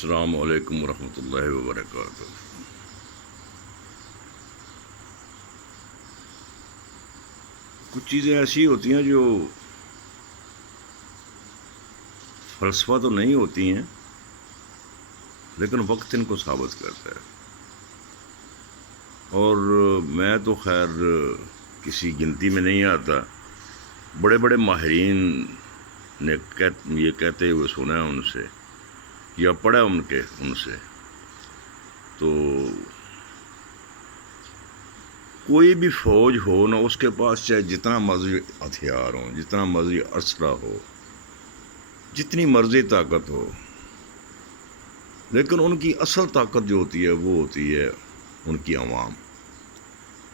السلام علیکم ورحمۃ اللہ وبرکاتہ۔ کچھ چیزیں ایسی ہوتی ہیں جو فلسفہ تو نہیں ہوتی ہیں، لیکن وقت ان کو ثابت کرتا ہے۔ اور میں تو خیر کسی گنتی میں نہیں آتا، بڑے بڑے ماہرین نے یہ کہتے ہوئے سنا ہے ان سے یا پڑھا ان سے، تو کوئی بھی فوج ہو نا، اس کے پاس چاہے جتنا مرضی ہتھیار ہو، جتنا مرضی اسلحہ ہو، جتنی مرضی طاقت ہو، لیکن ان کی اصل طاقت جو ہوتی ہے وہ ہوتی ہے ان کی عوام۔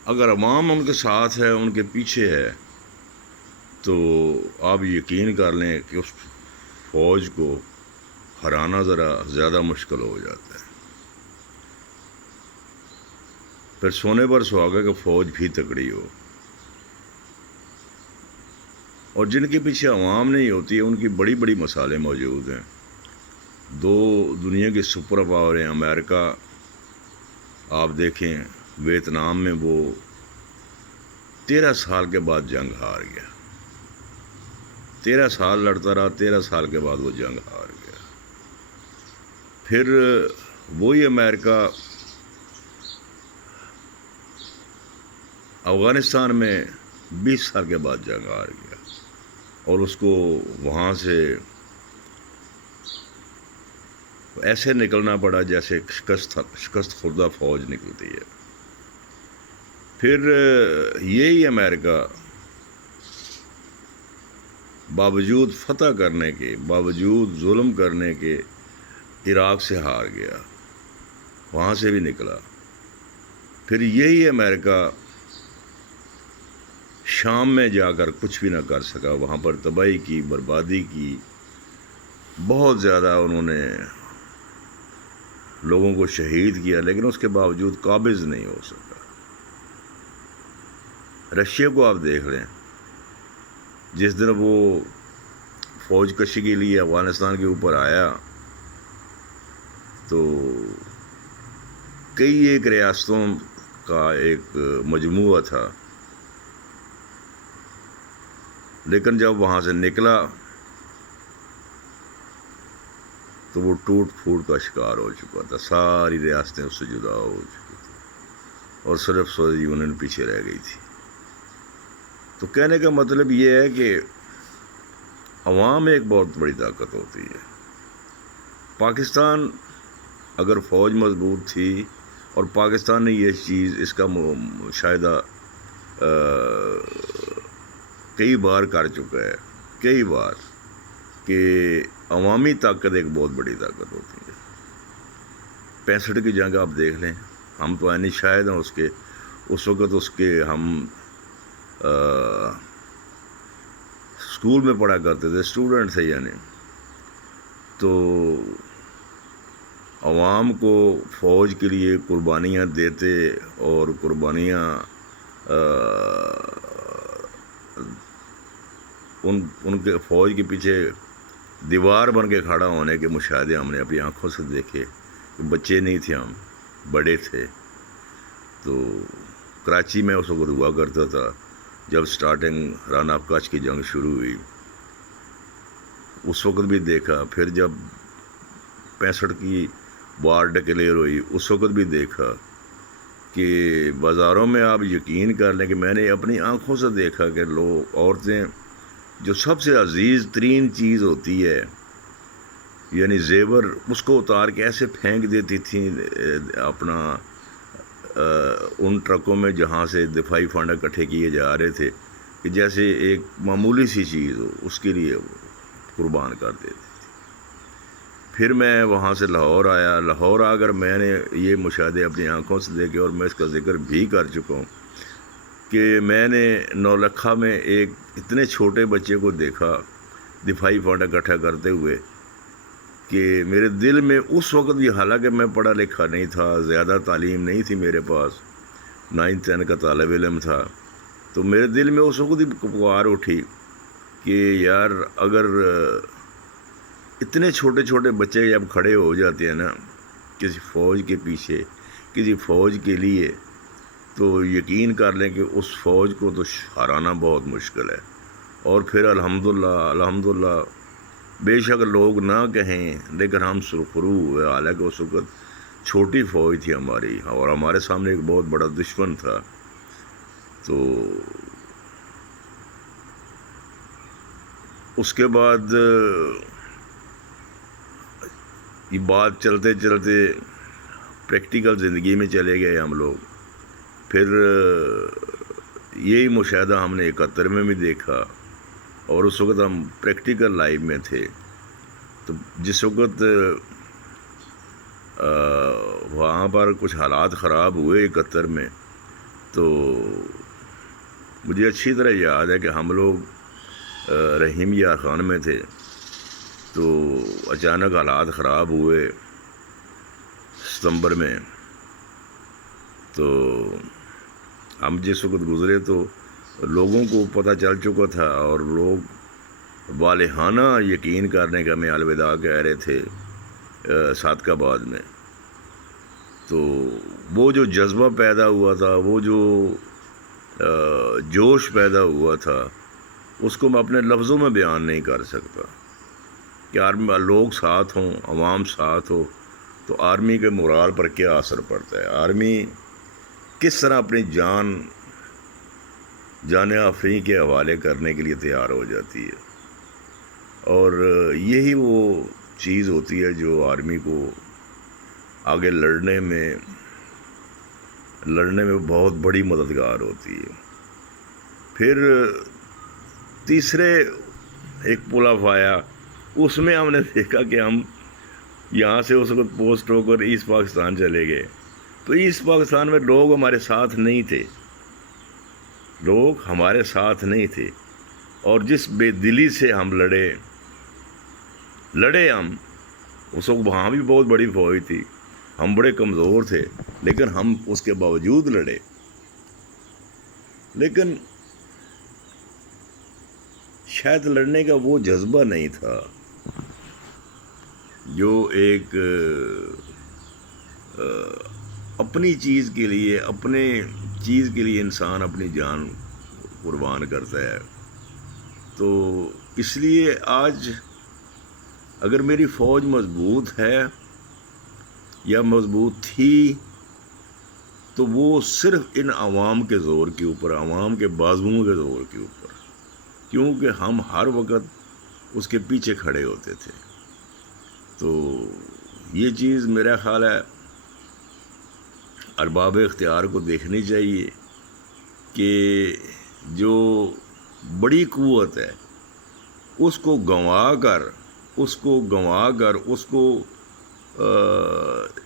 اگر عوام ان کے ساتھ ہے، ان کے پیچھے ہے، تو آپ یقین کر لیں کہ اس فوج کو ہرانا ذرا زیادہ مشکل ہو جاتا ہے۔ پھر سونے پر سہاگا کہ فوج بھی تکڑی ہو، اور جن کے پیچھے عوام نہیں ہوتی ہے ان کی بڑی بڑی مثالیں موجود ہیں۔ دو دنیا کی سپر پاور ہیں، امریکہ آپ دیکھیں ویتنام میں وہ 13 سال کے بعد جنگ ہار گیا، 13 سال لڑتا رہا، 13 سال کے بعد وہ جنگ ہار گیا۔ پھر وہی امریکہ افغانستان میں 20 سال کے بعد جنگ ہار گیا، اور اس کو وہاں سے ایسے نکلنا پڑا جیسے شکست خوردہ فوج نکلتی ہے۔ پھر یہی امریکہ باوجود فتح کرنے کے، باوجود ظلم کرنے کے، عراق سے ہار گیا، وہاں سے بھی نکلا۔ پھر یہی امریکہ شام میں جا کر کچھ بھی نہ کر سکا، وہاں پر تباہی کی، بربادی کی، بہت زیادہ انہوں نے لوگوں کو شہید کیا، لیکن اس کے باوجود قابض نہیں ہو سکا۔ رشیا کو آپ دیکھ لیں، جس دن وہ فوج کشی کے لیے افغانستان کے اوپر آیا تو کئی ایک ریاستوں کا ایک مجموعہ تھا، لیکن جب وہاں سے نکلا تو وہ ٹوٹ پھوٹ کا شکار ہو چکا تھا، ساری ریاستیں اس سے جدا ہو چکی تھیں، اور صرف سوویت یونین پیچھے رہ گئی تھی۔ تو کہنے کا مطلب یہ ہے کہ عوام ایک بہت بڑی طاقت ہوتی ہے۔ پاکستان اگر فوج مضبوط تھی، اور پاکستان نے یہ چیز اس کا مشاہدہ کئی بار کر چکا ہے، کئی بار، کہ عوامی طاقت ایک بہت بڑی طاقت ہوتی ہے۔ 65 کی جنگ آپ دیکھ لیں، ہم تو عینی شاہد ہیں اس کے، اس وقت اس کے ہم اسکول میں پڑھا کرتے تھے، اسٹوڈنٹ تھے یعنی، تو عوام کو فوج کے لیے قربانیاں دیتے، اور قربانیاں ان کے فوج کے پیچھے دیوار بن کے کھڑا ہونے کے مشاہدے ہم نے اپنی آنکھوں سے دیکھے۔ بچے نہیں تھے ہم، بڑے تھے۔ تو کراچی میں اس وقت ہوا کرتا تھا جب سٹارٹنگ رن آف کچھ کی جنگ شروع ہوئی، اس وقت بھی دیکھا۔ پھر جب 65 کی وار ڈکلیئر ہوئی، اس وقت بھی دیکھا کہ بازاروں میں آپ یقین کر لیں کہ میں نے اپنی آنکھوں سے دیکھا کہ لوگ، عورتیں، جو سب سے عزیز ترین چیز ہوتی ہے یعنی زیور، اس کو اتار کے ایسے پھینک دیتی تھیں اپنا ان ٹرکوں میں جہاں سے دفاعی فنڈ اکٹھے کیے جا رہے تھے، کہ جیسے ایک معمولی سی چیز ہو، اس کے لیے وہ قربان کر دیتے تھے۔ پھر میں وہاں سے لاہور آیا، لاہور آ کر میں نے یہ مشاہدے اپنی آنکھوں سے دیکھے، اور میں اس کا ذکر بھی کر چکا ہوں کہ میں نے نولکھا میں ایک اتنے چھوٹے بچے کو دیکھا دفاعی فنڈ اکٹھا کرتے ہوئے کہ میرے دل میں اس وقت بھی، حالانکہ میں پڑھا لکھا نہیں تھا، زیادہ تعلیم نہیں تھی میرے پاس، 9 10 کا طالب علم تھا، تو میرے دل میں اس وقت بھی پکار اٹھی کہ یار اگر اتنے چھوٹے چھوٹے بچے جب کھڑے ہو جاتے ہیں نا کسی فوج کے پیچھے، کسی فوج کے لیے، تو یقین کر لیں کہ اس فوج کو تو ہرانا بہت مشکل ہے۔ اور پھر الحمدللہ بے شک لوگ نہ کہیں لیکن ہم سرخرو ہوئے، حالانکہ اس وقت چھوٹی فوج تھی ہماری اور ہمارے سامنے ایک بہت بڑا دشمن تھا۔ تو اس کے بعد یہ بات چلتے چلتے پریکٹیکل زندگی میں چلے گئے ہم لوگ۔ پھر یہی مشاہدہ ہم نے 71 میں بھی دیکھا، اور اس وقت ہم پریکٹیکل لائف میں تھے۔ تو جس وقت وہاں پر کچھ حالات خراب ہوئے 71 میں، تو مجھے اچھی طرح یاد ہے کہ ہم لوگ رحیم یار خان میں تھے، تو اچانک حالات خراب ہوئے ستمبر میں۔ تو ہم جس وقت گزرے تو لوگوں کو پتہ چل چکا تھا، اور لوگ والہانہ یقین کرنے کا ہمیں الوداع کہہ رہے تھے صادق آباد میں۔ تو وہ جو جذبہ پیدا ہوا تھا، وہ جو جوش پیدا ہوا تھا، اس کو میں اپنے لفظوں میں بیان نہیں کر سکتا کہ آرمی لوگ ساتھ ہوں، عوام ساتھ ہو تو آرمی کے مورال پر کیا اثر پڑتا ہے، آرمی کس طرح اپنی جان آفرین کے حوالے کرنے کے لیے تیار ہو جاتی ہے۔ اور یہی وہ چیز ہوتی ہے جو آرمی کو آگے لڑنے میں بہت بڑی مددگار ہوتی ہے۔ پھر تیسرے ایک پل آف آیا، اس میں ہم نے دیکھا کہ ہم یہاں سے اس وقت پوسٹ ہو کر ایسٹ پاکستان چلے گئے، تو ایسٹ پاکستان میں لوگ ہمارے ساتھ نہیں تھے، اور جس بے دلی سے ہم لڑے ہم اس وقت، وہاں بھی بہت بڑی فوج تھی، ہم بڑے کمزور تھے، لیکن ہم اس کے باوجود لڑے۔ لیکن شاید لڑنے کا وہ جذبہ نہیں تھا جو ایک اپنی چیز کے لیے انسان اپنی جان قربان کرتا ہے۔ تو اس لیے آج اگر میری فوج مضبوط ہے یا مضبوط تھی، تو وہ صرف ان عوام کے زور کے اوپر، عوام کے بازوؤں کے زور کے اوپر، کیونکہ ہم ہر وقت اس کے پیچھے کھڑے ہوتے تھے۔ تو یہ چیز میرا خیال ہے ارباب اختیار کو دیکھنی چاہیے کہ جو بڑی قوت ہے اس کو گنوا کر اس کو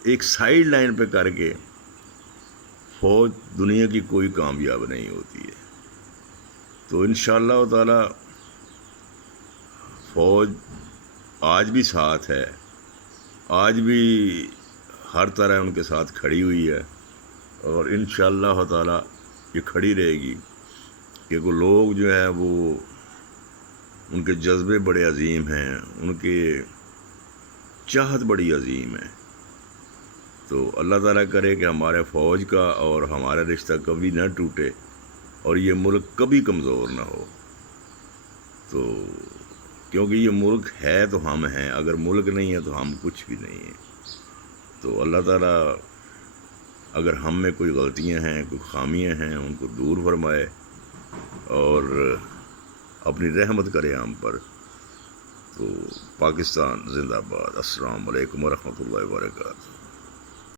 ایک سائیڈ لائن پہ کر کے فوج دنیا کی کوئی کامیاب نہیں ہوتی ہے۔ تو انشاءاللہ تعالی فوج آج بھی ساتھ ہے، آج بھی ہر طرح ان کے ساتھ کھڑی ہوئی ہے، اور انشاءاللہ تعالی یہ کھڑی رہے گی، کیونکہ لوگ جو ہیں وہ ان کے جذبے بڑے عظیم ہیں، ان کے چاہت بڑی عظیم ہے۔ تو اللہ تعالیٰ کرے کہ ہمارے فوج کا اور ہمارا رشتہ کبھی نہ ٹوٹے، اور یہ ملک کبھی کمزور نہ ہو۔ تو کیونکہ یہ ملک ہے تو ہم ہیں، اگر ملک نہیں ہے تو ہم کچھ بھی نہیں ہیں۔ تو اللہ تعالیٰ اگر ہم میں کوئی غلطیاں ہیں، کوئی خامیاں ہیں، ان کو دور فرمائے اور اپنی رحمت کرے ہم پر۔ تو پاکستان زندہ باد۔ السلام علیکم ورحمۃ اللہ وبرکاتہ۔